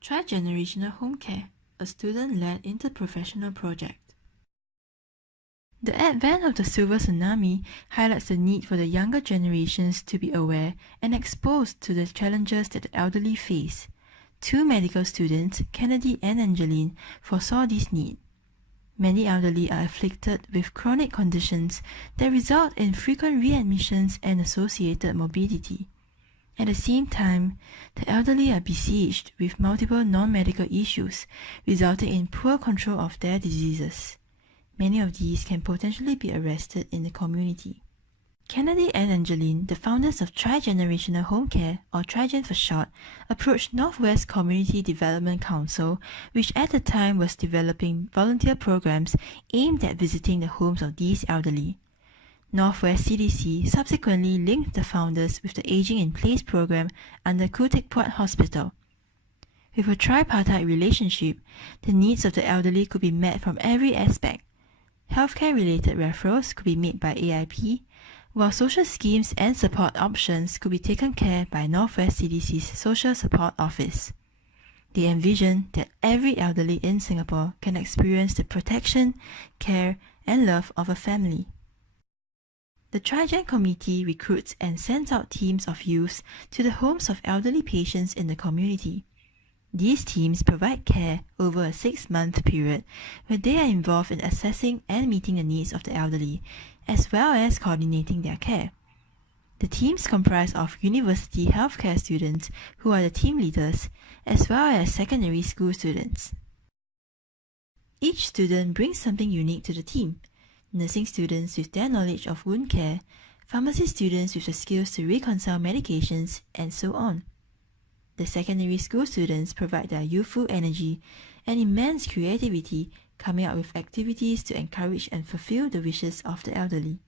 Tri-generational home care, a student-led interprofessional project. The advent of the silver tsunami highlights the need for the younger generations to be aware and exposed to the challenges that the elderly face. Two medical students, Kennedy and Angeline, foresaw this need. Many elderly are afflicted with chronic conditions that result in frequent readmissions and associated morbidity. At the same time, the elderly are besieged with multiple non-medical issues, resulting in poor control of their diseases. Many of these can potentially be arrested in the community. Kennedy and Angeline, the founders of Tri-Generational Home Care, or TriGen for short, approached Northwest Community Development Council, which at the time was developing volunteer programs aimed at visiting the homes of these elderly. Northwest CDC subsequently linked the founders with the Aging in Place program under Khoo Teck Puat Hospital. With a tripartite relationship, the needs of the elderly could be met from every aspect. Healthcare-related referrals could be made by AIP, while social schemes and support options could be taken care by Northwest CDC's Social Support Office. They envision that every elderly in Singapore can experience the protection, care, and love of a family. The TriGen committee recruits and sends out teams of youths to the homes of elderly patients in the community. These teams provide care over a 6-month period where they are involved in assessing and meeting the needs of the elderly, as well as coordinating their care. The teams comprise of university healthcare students who are the team leaders, as well as secondary school students. Each student brings something unique to the team. Nursing students with their knowledge of wound care, pharmacy students with the skills to reconcile medications, and so on. The secondary school students provide their youthful energy and immense creativity, coming up with activities to encourage and fulfill the wishes of the elderly.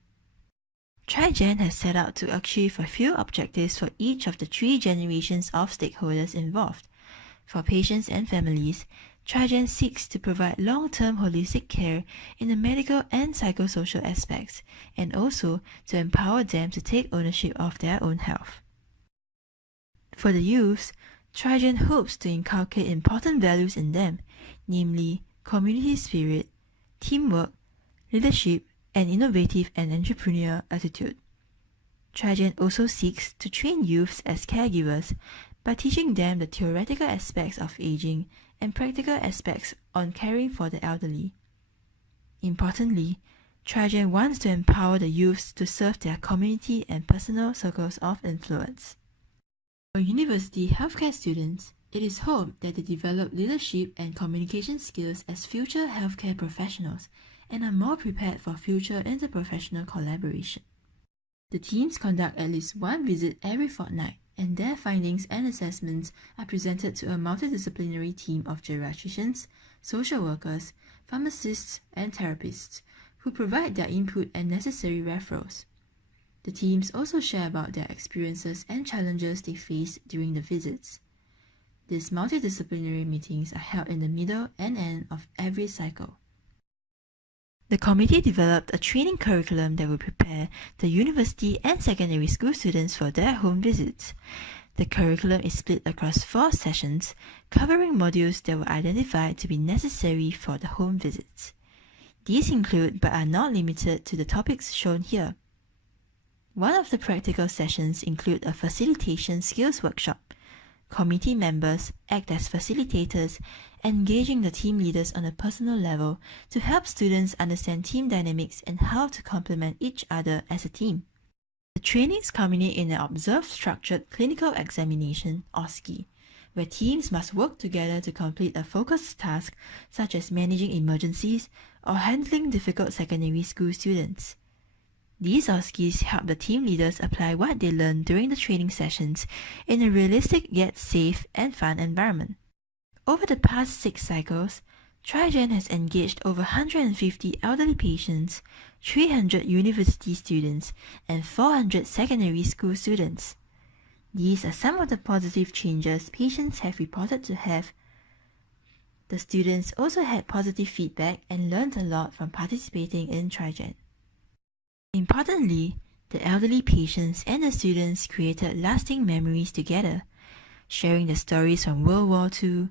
TriGen has set out to achieve a few objectives for each of the 3 generations of stakeholders involved. For patients and families, TriGen seeks to provide long-term holistic care in the medical and psychosocial aspects, and also to empower them to take ownership of their own health. For the youths, TriGen hopes to inculcate important values in them, namely community spirit, teamwork, leadership, and innovative and entrepreneurial attitude. TriGen also seeks to train youths as caregivers by teaching them the theoretical aspects of aging and practical aspects on caring for the elderly. Importantly, TriGen wants to empower the youths to serve their community and personal circles of influence. For university healthcare students, it is hoped that they develop leadership and communication skills as future healthcare professionals and are more prepared for future interprofessional collaboration. The teams conduct at least one visit every fortnight, and their findings and assessments are presented to a multidisciplinary team of geriatricians, social workers, pharmacists, and therapists, who provide their input and necessary referrals. The teams also share about their experiences and challenges they face during the visits. These multidisciplinary meetings are held in the middle and end of every cycle. The committee developed a training curriculum that will prepare the university and secondary school students for their home visits. The curriculum is split across 4 sessions, covering modules that were identified to be necessary for the home visits. These include but are not limited to the topics shown here. One of the practical sessions include a facilitation skills workshop. Committee members act as facilitators, engaging the team leaders on a personal level to help students understand team dynamics and how to complement each other as a team. The trainings culminate in an observed structured clinical examination, OSCE, where teams must work together to complete a focused task such as managing emergencies or handling difficult secondary school students. These OSCEs help the team leaders apply what they learn during the training sessions in a realistic yet safe and fun environment. Over the past 6 cycles, TriGen has engaged over 150 elderly patients, 300 university students, and 400 secondary school students. These are some of the positive changes patients have reported to have. The students also had positive feedback and learned a lot from participating in TriGen. Importantly, the elderly patients and the students created lasting memories together, sharing the stories from World War II,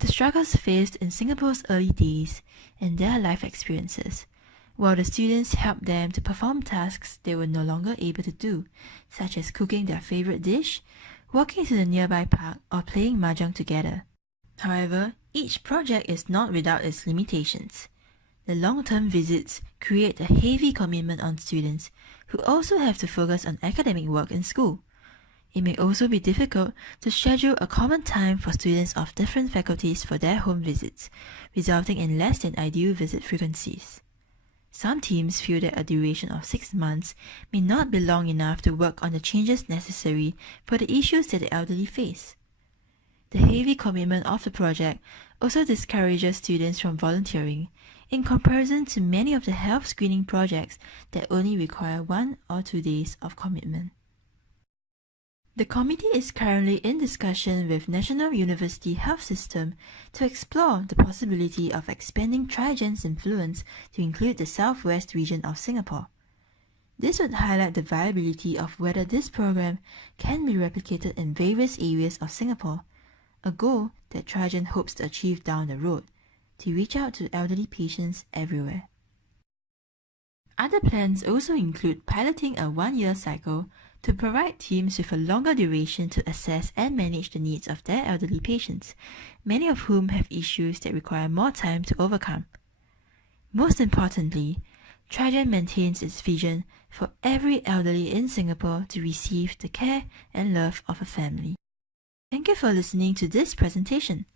the struggles faced in Singapore's early days, and their life experiences, while the students helped them to perform tasks they were no longer able to do, such as cooking their favorite dish, walking to the nearby park, or playing mahjong together. However, each project is not without its limitations. The long-term visits create a heavy commitment on students who also have to focus on academic work in school. It may also be difficult to schedule a common time for students of different faculties for their home visits, resulting in less than ideal visit frequencies. Some teams feel that a duration of 6 months may not be long enough to work on the changes necessary for the issues that the elderly face. The heavy commitment of the project also discourages students from volunteering, in comparison to many of the health screening projects that only require 1 or 2 days of commitment. The committee is currently in discussion with National University Health System to explore the possibility of expanding TriGen's influence to include the southwest region of Singapore. This would highlight the viability of whether this program can be replicated in various areas of Singapore, a goal that TriGen hopes to achieve down the road, to reach out to elderly patients everywhere. Other plans also include piloting a 1-year cycle to provide teams with a longer duration to assess and manage the needs of their elderly patients, many of whom have issues that require more time to overcome. Most importantly, TriGen maintains its vision for every elderly in Singapore to receive the care and love of a family. Thank you for listening to this presentation.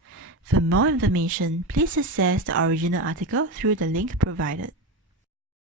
For more information, please access the original article through the link provided.